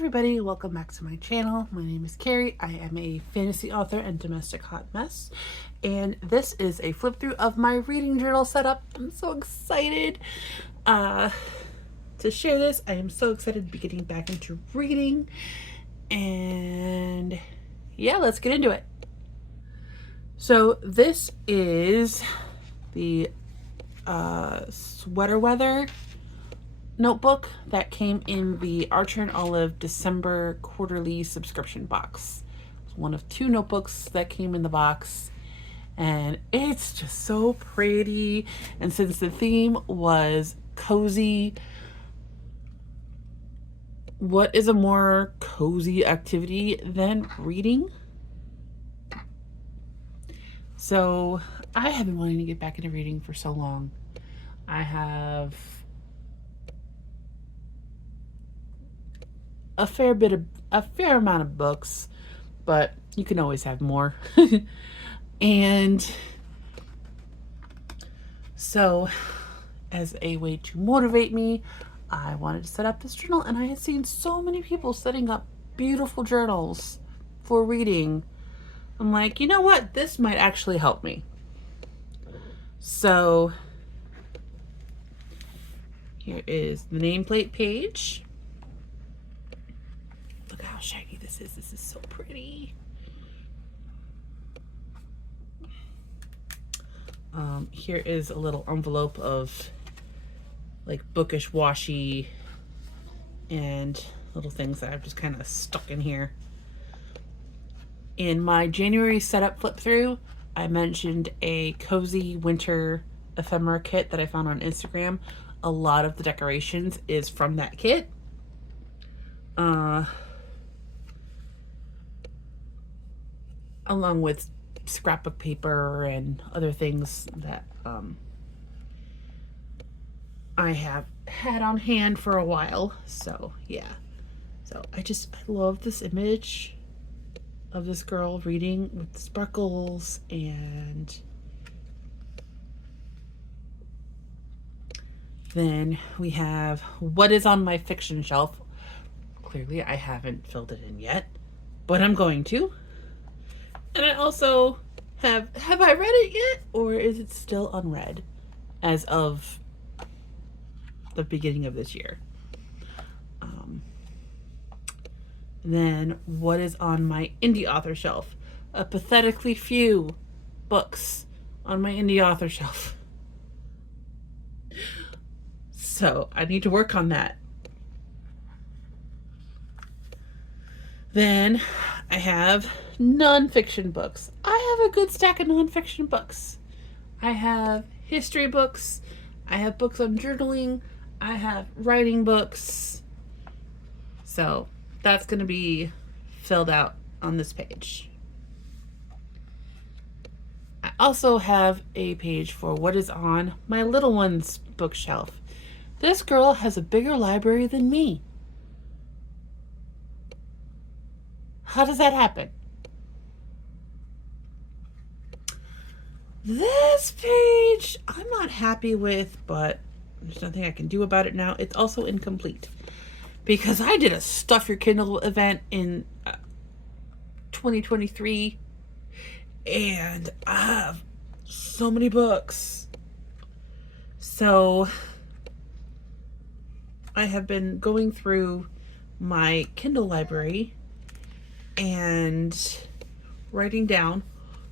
everybody, welcome back to my channel. My name is Carrie. I am a fantasy author and domestic hot mess, and this is a flip through of my reading journal setup. I'm so excited to share this. I am so excited to be getting back into reading, and yeah, let's get into it. So this is the Sweater Weather notebook that came in the Archer and Olive December quarterly subscription box. It's one of two notebooks that came in the box, and it's just so pretty. And since the theme was cozy, what is a more cozy activity than reading? So I have been wanting to get back into reading for so long. I have a fair amount of books, but you can always have more. And so as a way to motivate me, I wanted to set up this journal, and I had seen so many people setting up beautiful journals for reading. I'm like, you know what? This might actually help me. So here is the nameplate page. Look how shiny this is. This is so pretty. Here is a little envelope of like bookish washi and little things that I've just kind of stuck in here. In my January setup flip through, I mentioned a cozy winter ephemera kit that I found on Instagram. A lot of the decorations is from that kit. Along with scrapbook paper and other things that I have had on hand for a while. So yeah, so I love this image of this girl reading with sparkles. And then we have what is on my fiction shelf. Clearly I haven't filled it in yet, but I'm going to. And I also have I read it yet, or is it still unread as of the beginning of this year? Then what is on my indie author shelf? A pathetically few books on my indie author shelf. So I need to work on that. Then I have nonfiction books. I have a good stack of nonfiction books. I have history books. I have books on journaling. I have writing books. So that's going to be filled out on this page. I also have a page for what is on my little one's bookshelf. This girl has a bigger library than me. How does that happen? This page I'm not happy with, but there's nothing I can do about it now. It's also incomplete because I did a Stuff Your Kindle event in 2023, and I have so many books. So I have been going through my Kindle library and writing down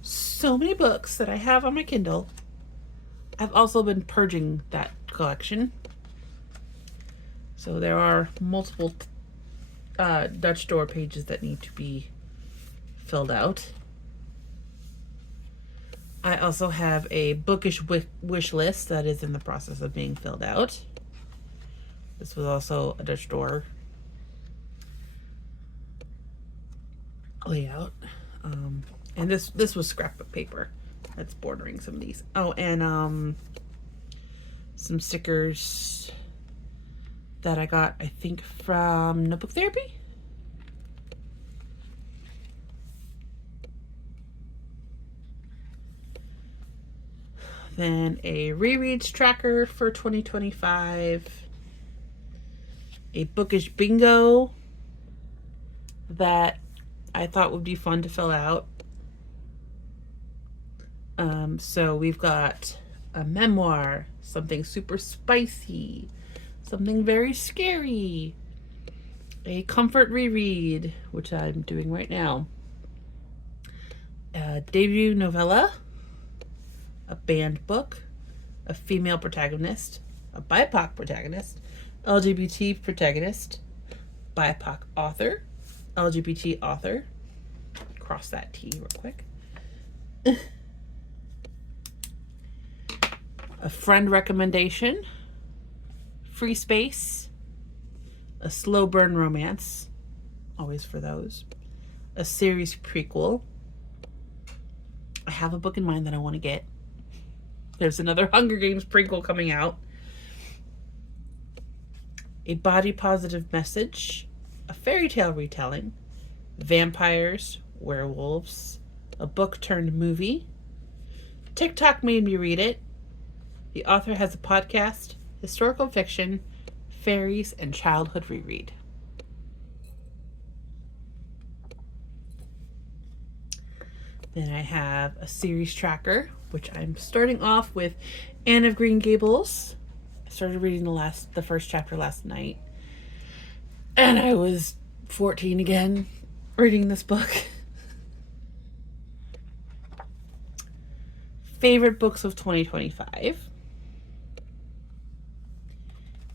so many books that I have on my Kindle. I've also been purging that collection. So there are multiple Dutch door pages that need to be filled out. I also have a bookish wish list that is in the process of being filled out. This was also a Dutch door layout. And this was scrapbook paper that's bordering some of these. Oh, and some stickers that I got, I think, from Notebook Therapy. Then a rereads tracker for 2025. A bookish bingo that I thought would be fun to fill out. So we've got a memoir, something super spicy, something very scary, a comfort reread, which I'm doing right now, a debut novella, a banned book, a female protagonist, a BIPOC protagonist, LGBT protagonist, BIPOC author, LGBT author, cross that T real quick, a friend recommendation, free space, a slow burn romance, always for those, a series prequel. I have a book in mind that I want to get. There's another Hunger Games prequel coming out. A body positive message, a fairy tale retelling, vampires, werewolves, a book turned movie. TikTok made me read it. The author has a podcast, historical fiction, fairies, and childhood reread. Then I have a series tracker, which I'm starting off with Anne of Green Gables. I started reading the first chapter last night, and I was 14 again reading this book. Favorite books of 2025.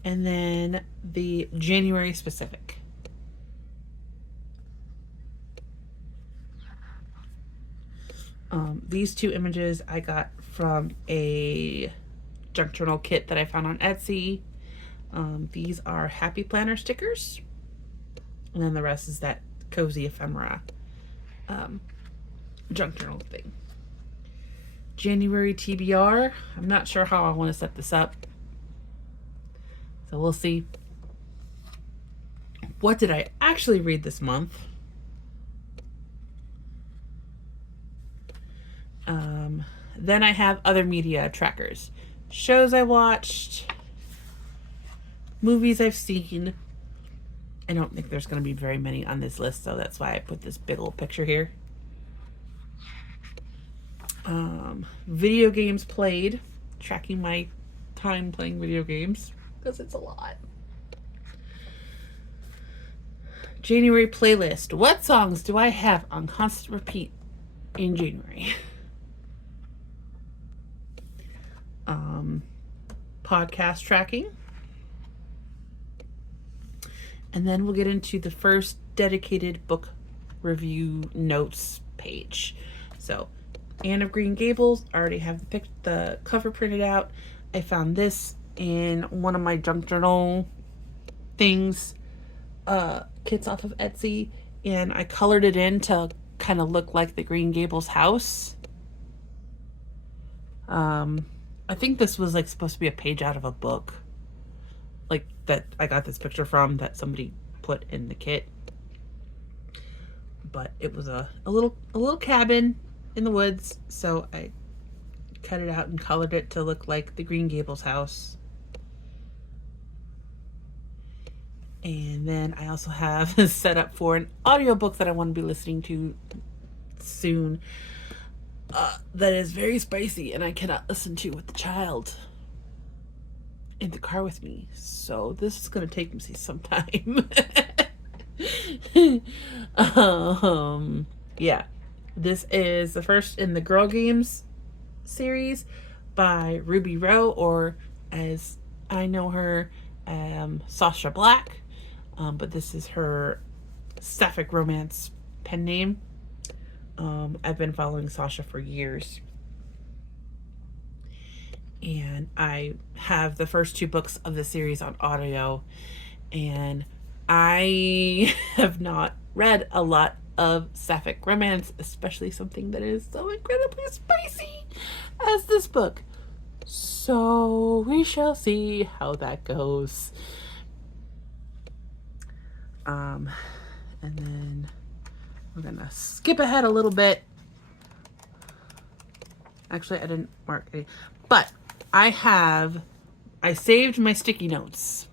And then the January specific. These two images I got from a junk journal kit that I found on Etsy. These are Happy Planner stickers. And then the rest is that cozy ephemera junk journal thing. January TBR. I'm not sure how I want to set this up, so we'll see. What did I actually read this month? Then I have other media trackers. Shows I watched, movies I've seen. I don't think there's going to be very many on this list, so that's why I put this big old picture here. Video games played, tracking my time playing video games because it's a lot. January playlist. What songs do I have on constant repeat in January? Podcast tracking. And then we'll get into the first dedicated book review notes page. So, Anne of Green Gables, I already have the cover printed out. I found this in one of my junk journal things, kits off of Etsy, and I colored it in to kind of look like the Green Gables house. I think this was like supposed to be a page out of a book, like that I got this picture from that somebody put in the kit. But it was a little cabin in the woods, so I cut it out and colored it to look like the Green Gables house. And then I also have set up for an audiobook that I want to be listening to soon, that is very spicy and I cannot listen to with the child in the car with me. So this is going to take me some time. Yeah. This is the first in the Girl Games series by Ruby Rowe, or as I know her, Sasha Black. But this is her sapphic romance pen name. I've been following Sasha for years. And I have the first two books of the series on audio. And I have not read a lot of sapphic romance, especially something that is so incredibly spicy as this book. So we shall see how that goes. And then we're gonna skip ahead a little bit. Actually, I didn't mark any, but I saved my sticky notes.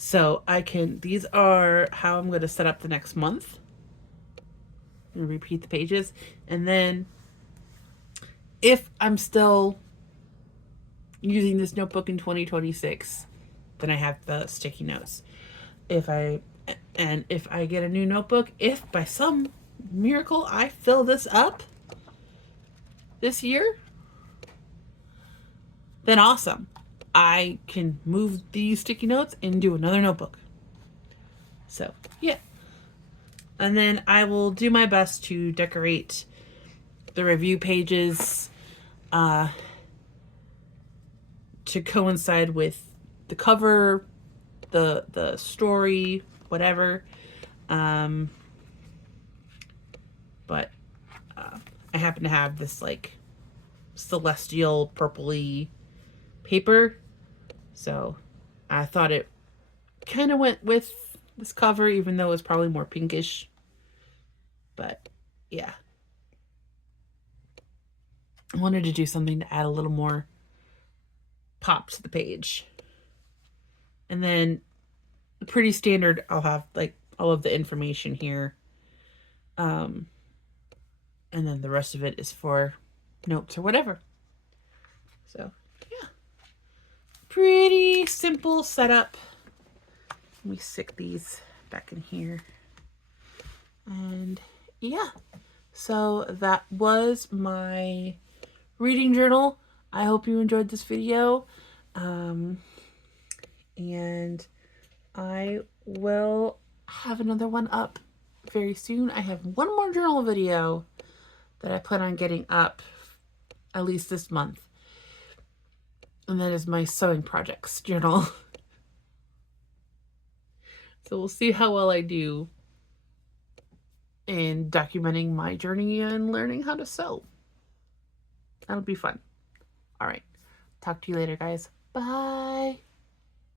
So these are how I'm going to set up the next month. I'm going to repeat the pages. And then if I'm still using this notebook in 2026, then I have the sticky notes. If I get a new notebook, if by some miracle I fill this up this year, then awesome. I can move these sticky notes and do another notebook. So, yeah. And then I will do my best to decorate the review pages to coincide with the cover, the story, whatever. But I happen to have this like celestial purpley paper, so I thought it kind of went with this cover, even though it's probably more pinkish. But yeah, I wanted to do something to add a little more pop to the page. And then pretty standard, I'll have like all of the information here, and then the rest of it is for notes or whatever. So yeah, pretty simple setup. Let me stick these back in here. And yeah, so that was my reading journal. I hope you enjoyed this video. And I will have another one up very soon. I have one more journal video that I plan on getting up at least this month. And that is my sewing projects journal. So we'll see how well I do in documenting my journey and learning how to sew. That'll be fun. All right. Talk to you later, guys. Bye.